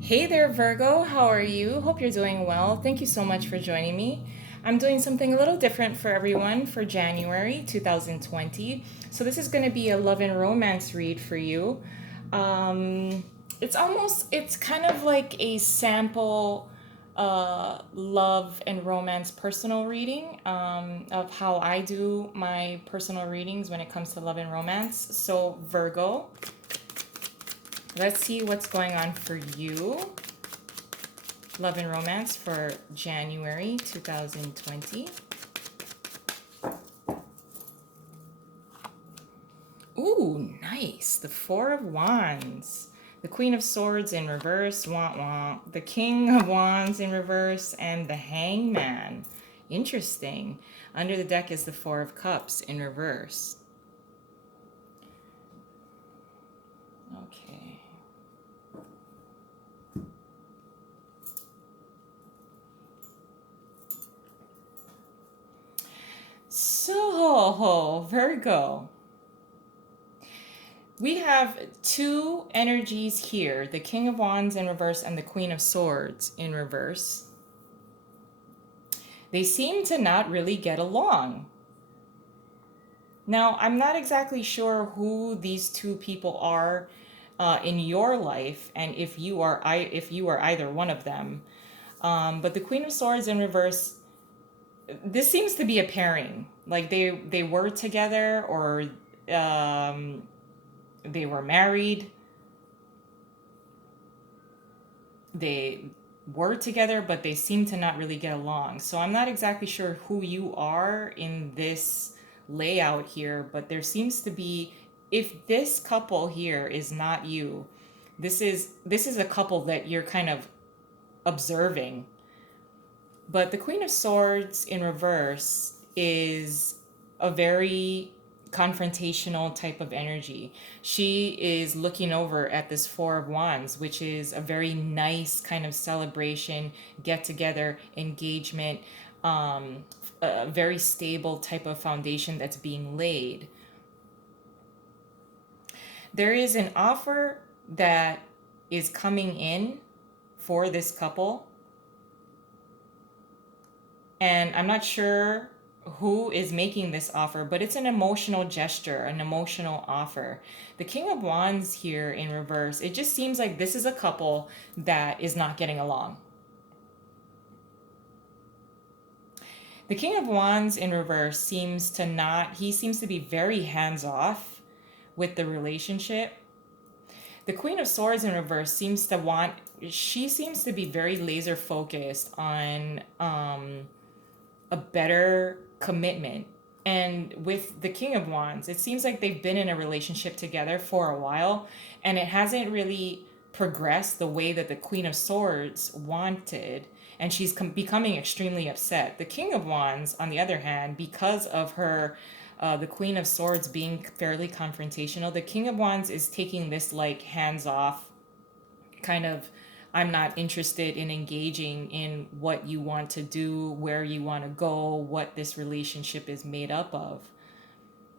Hey there, Virgo. How are you? Hope you're doing well. Thank you so much for joining me. I'm doing something a little different for everyone for January 2020. So, this is going to be a love and romance read for you. Um, it's kind of like a sample love and romance personal reading of how I do my personal readings when it comes to love and romance. So, Virgo, let's see what's going on for you. Love and Romance for January 2020. Ooh, nice. The Four of Wands. The Queen of Swords in reverse, wah wah. The King of Wands in reverse, and the Hangman. Interesting. Under the deck is the Four of Cups in reverse. Okay. So, Virgo. We have two energies here, the King of Wands in reverse and the Queen of Swords in reverse. They seem to not really get along. Now, I'm not exactly sure who these two people are in your life, and if you are either one of them. But the Queen of Swords in reverse, this seems to be a pairing. Like they were together, or um, they were married. They were together, but they seem to not really get along. So I'm not exactly sure who you are in this layout here, but there seems to be, if this couple here is not you, this is a couple that you're kind of observing. But the Queen of Swords in reverse is a very confrontational type of energy. She is looking over at this Four of Wands, which is a very nice kind of celebration, get together, engagement, a very stable type of foundation that's being laid. There is an offer that is coming in for this couple, and I'm not sure who is making this offer, but it's an emotional gesture, an emotional offer. The King of Wands here in reverse, it just seems like this is a couple that is not getting along. The King of Wands in reverse seems to not, he seems to be very hands off with the relationship. The Queen of Swords in reverse seems to want, she seems to be very laser focused on a better commitment. And with the King of Wands, it seems like they've been in a relationship together for a while, and it hasn't really progressed the way that the Queen of Swords wanted. And she's becoming extremely upset. The King of Wands, on the other hand, because of her, the Queen of Swords being fairly confrontational, the King of Wands is taking this like hands off kind of, I'm not interested in engaging in what you want to do, where you want to go, what this relationship is made up of.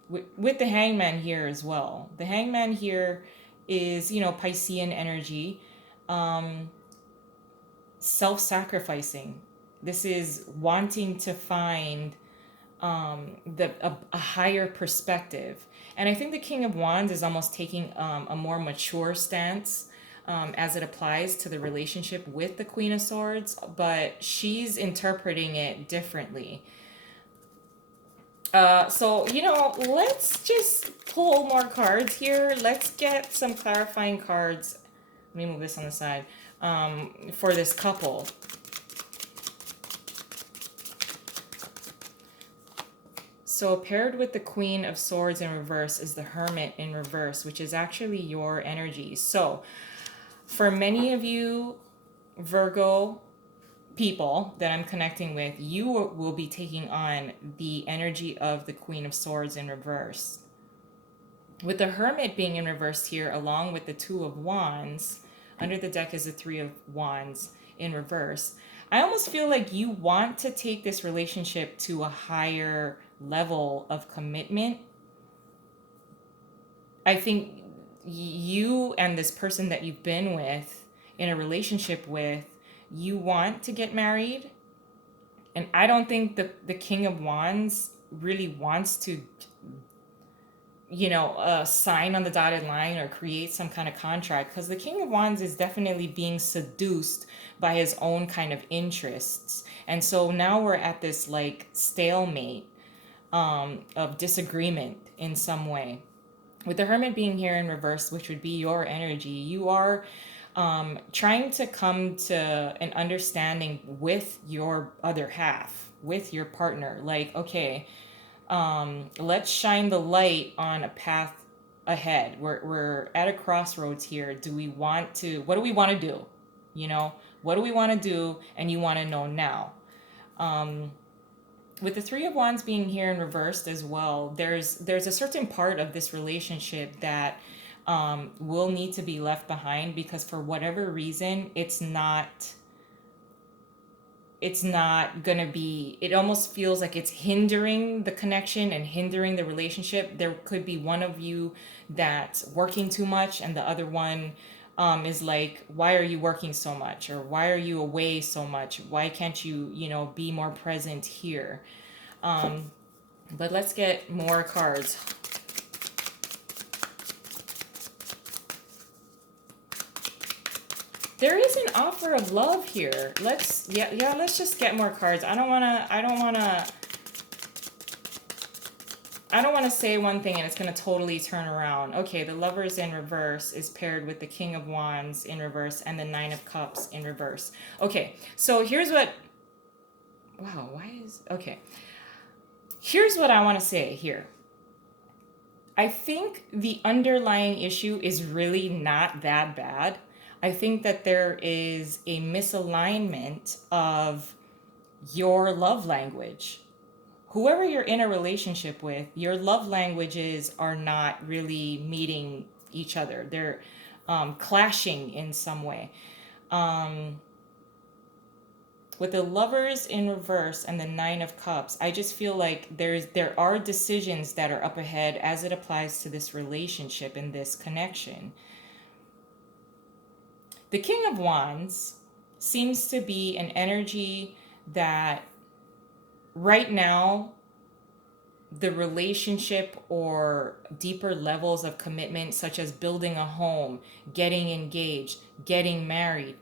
With the Hangman here as well. The Hangman here is, Piscean energy, um, self sacrificing. This is wanting to find a higher perspective. And I think the King of Wands is almost taking a more mature stance as it applies to the relationship with the Queen of Swords, but she's interpreting it differently. Let's just pull more cards here. Let's get some clarifying cards. Let me move this on the side for this couple. So paired with the Queen of Swords in reverse is the Hermit in reverse, which is actually your energy. So for many of you Virgo people that I'm connecting with, you will be taking on the energy of the Queen of Swords in reverse. With the Hermit being in reverse here, along with the Two of Wands, under the deck is the Three of Wands in reverse. I almost feel like you want to take this relationship to a higher level of commitment. I think you and this person that you've been with, in a relationship with, you want to get married. And I don't think the King of Wands really wants to, sign on the dotted line or create some kind of contract, because the King of Wands is definitely being seduced by his own kind of interests. And so now we're at this like stalemate of disagreement in some way. With the Hermit being here in reverse, which would be your energy, you are trying to come to an understanding with your other half, with your partner. Like, okay, let's shine the light on a path ahead. We're at a crossroads here. What do we want to do? What do we want to do? And you want to know now. With the Three of Wands being here in reversed as well, there's a certain part of this relationship that will need to be left behind, because for whatever reason, it's not gonna be, it almost feels like it's hindering the connection and hindering the relationship. There could be one of you that's working too much, and the other one is like, why are you working so much, or why are you away so much, why can't you be more present here. But let's get more cards. There is an offer of love here. Let's just get more cards. I don't want to say one thing and it's going to totally turn around. Okay, the Lovers in reverse is paired with the King of Wands in reverse and the Nine of Cups in reverse. Okay, so here's what I want to say here. I think the underlying issue is really not that bad. I think that there is a misalignment of your love language. Whoever you're in a relationship with, your love languages are not really meeting each other. They're clashing in some way. With the Lovers in reverse and the Nine of Cups, I just feel like there are decisions that are up ahead as it applies to this relationship and this connection. The King of Wands seems to be an energy that right now the relationship or deeper levels of commitment, such as building a home, getting engaged, getting married,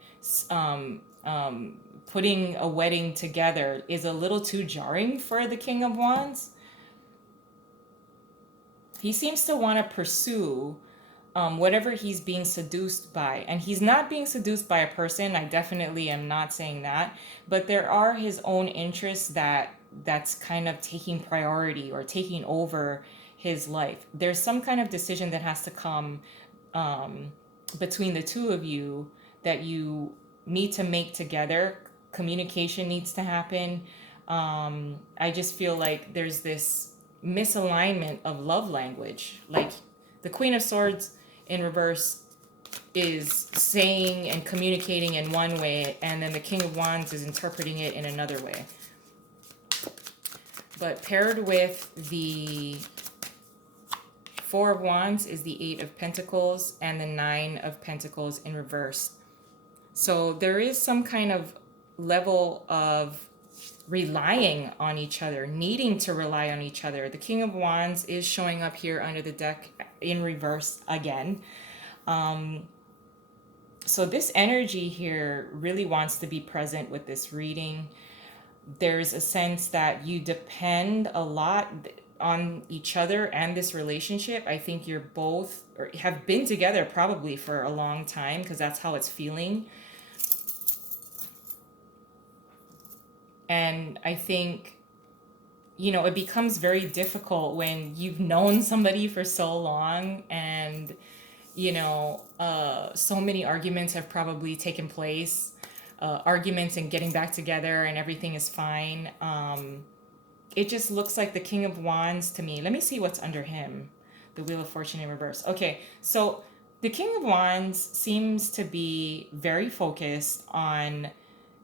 putting a wedding together, is a little too jarring for the King of Wands. He seems to want to pursue whatever he's being seduced by. And he's not being seduced by a person. I definitely am not saying that. But there are his own interests that's kind of taking priority or taking over his life. There's some kind of decision that has to come between the two of you that you need to make together. Communication needs to happen. I just feel like there's this misalignment of love language. Like the Queen of Swords in reverse is saying and communicating in one way, and then the King of Wands is interpreting it in another way. But paired with the Four of Wands is the Eight of Pentacles and the Nine of Pentacles in reverse. So there is some kind of level of relying on each other, needing to rely on each other. The King of Wands is showing up here under the deck in reverse again. So this energy here really wants to be present with this reading. There's a sense that you depend a lot on each other and this relationship. I think you're both, or have been together probably for a long time, because that's how it's feeling. And I think, it becomes very difficult when you've known somebody for so long, and, so many arguments have probably taken place, arguments and getting back together and everything is fine. It just looks like the King of Wands to me. Let me see what's under him. The Wheel of Fortune in reverse. Okay, so the King of Wands seems to be very focused on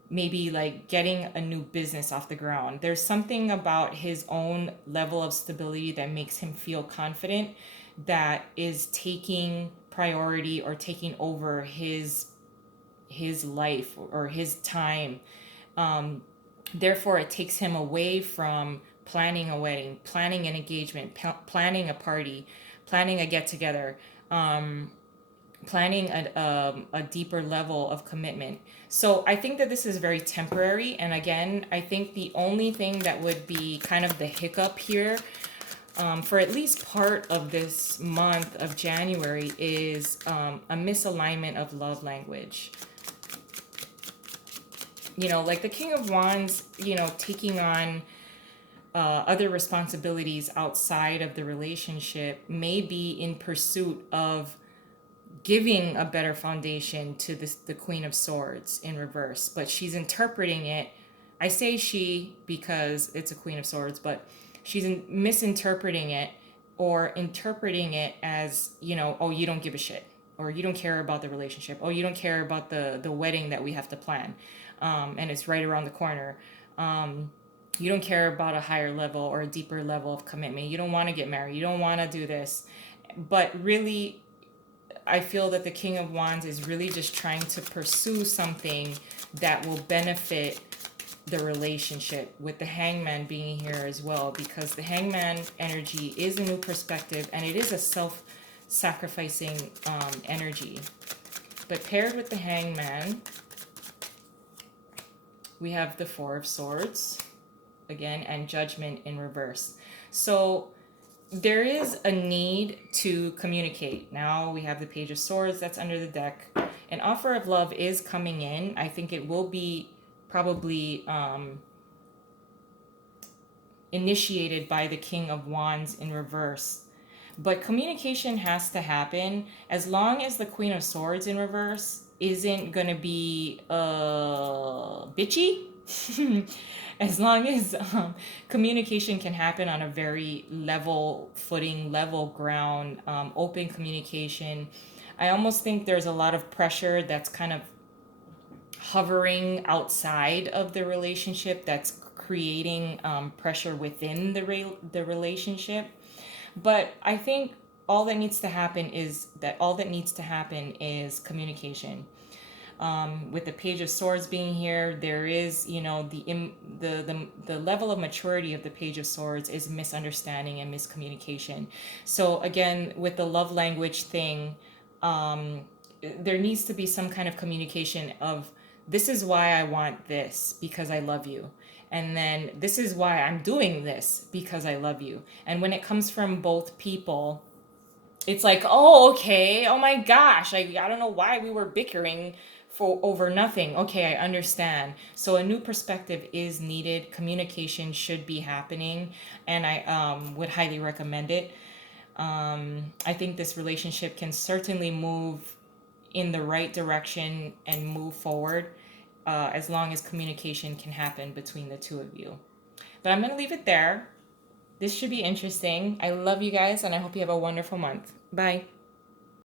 maybe like getting a new business off the ground. There's something about his own level of stability that makes him feel confident, that is taking priority or taking over his his life or his time. Therefore, it takes him away from planning a wedding, planning an engagement, planning a party, planning a get together, planning a deeper level of commitment. So I think that this is very temporary. And again, I think the only thing that would be kind of the hiccup here, for at least part of this month of January, is a misalignment of love language. Like the King of Wands, taking on other responsibilities outside of the relationship may be in pursuit of giving a better foundation to the Queen of Swords in reverse, but she's interpreting it. I say she because it's a Queen of Swords, but she's misinterpreting it or interpreting it as, oh, you don't give a shit, or you don't care about the relationship, oh, you don't care about the wedding that we have to plan, and it's right around the corner. You don't care about a higher level or a deeper level of commitment. You don't want to get married. You don't want to do this. But really, I feel that the King of Wands is really just trying to pursue something that will benefit the relationship, with the Hangman being here as well, because the Hangman energy is a new perspective and it is a self-sacrificing energy. But paired with the Hangman, we have the Four of Swords again, and Judgment in reverse. So there is a need to communicate. Now we have the Page of Swords that's under the deck. An offer of love is coming in. I think it will be probably initiated by the King of Wands in reverse. But communication has to happen. As long as the Queen of Swords in reverse isn't going to be bitchy, as long as communication can happen on a very level footing, level ground, open communication. I almost think there's a lot of pressure that's kind of hovering outside of the relationship, that's creating pressure within the relationship. But I think all that needs to happen is communication. With the Page of Swords being here, there is, the level of maturity of the Page of Swords is misunderstanding and miscommunication. So again, with the love language thing, there needs to be some kind of communication of, this is why I want this, because I love you. And then this is why I'm doing this, because I love you. And when it comes from both people, it's like, oh, okay, oh my gosh, I don't know why we were bickering for over nothing. Okay, I understand. So a new perspective is needed. Communication should be happening, and I would highly recommend it. I think this relationship can certainly move in the right direction and move forward, as long as communication can happen between the two of you. But I'm going to leave it there. This should be interesting. I love you guys, and I hope you have a wonderful month. Bye.